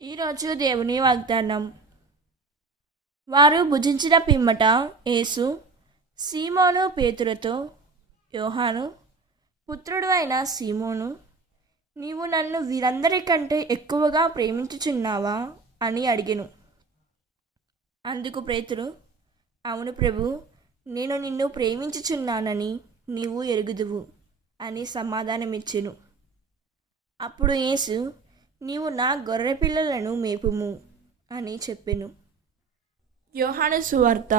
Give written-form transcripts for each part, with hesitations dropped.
ఈరోజు దేవుని వాగ్దానం. వారు భుజించిన పిమ్మట యేసు సీమోను పేతురుతో, యోహాను పుత్రుడు అయిన సీమోను, నీవు నన్ను వీరందరికంటే ఎక్కువగా ప్రేమించుచున్నావా అని అడిగెను. అందుకు పేతురు, అవును ప్రభు, నేను నిన్ను ప్రేమించుచున్నానని నీవు ఎరుగుదువు అని సమాధానమిచ్చెను. అప్పుడు యేసు, నీవు నా గొర్రెపిల్లలను మేపుము అని చెప్పెను. యోహాను సువార్త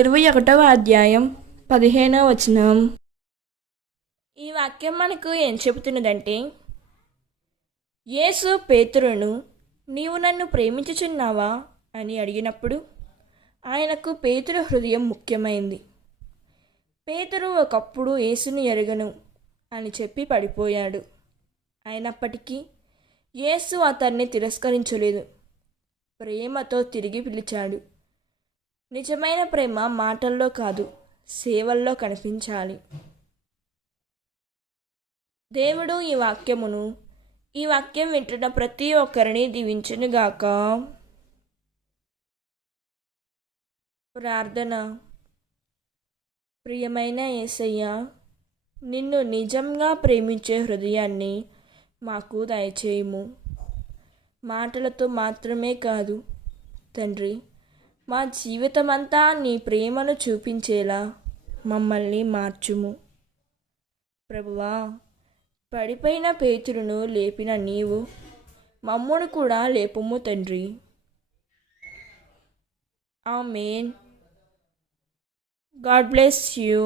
21వ అధ్యాయం 15వ వచనం. ఈ వాక్యం మనకు ఏం చెబుతున్నదంటే, యేసు పేతురును నీవు నన్ను ప్రేమించుచున్నావా అని అడిగినప్పుడు ఆయనకు పేతురు హృదయం ముఖ్యమైంది. పేతురు ఒకప్పుడు యేసుని ఎరుగను అని చెప్పి పడిపోయాడు. అయినప్పటికీ యేసు అతన్ని తిరస్కరించలేదు. ప్రేమతో తిరిగి పిలిచాడు. నిజమైన ప్రేమ మాటల్లో కాదు, సేవల్లో కనిపించాలి. దేవుడు ఈ వాక్యం వింటున్న ప్రతి ఒక్కరిని దీవించునుగాక. ప్రార్థన. ప్రియమైన యేసయ్య, నిన్ను నిజంగా ప్రేమించే హృదయాన్ని మాకు దయచేయము. మాటలతో మాత్రమే కాదు తండ్రి, మా జీవితమంతా నీ ప్రేమను చూపించేలా మమ్మల్ని మార్చుము. ప్రభువా, పడిపోయిన పేతురును లేపిన నీవు మమ్మును కూడా లేపుము తండ్రి. ఆమేన్. God bless you.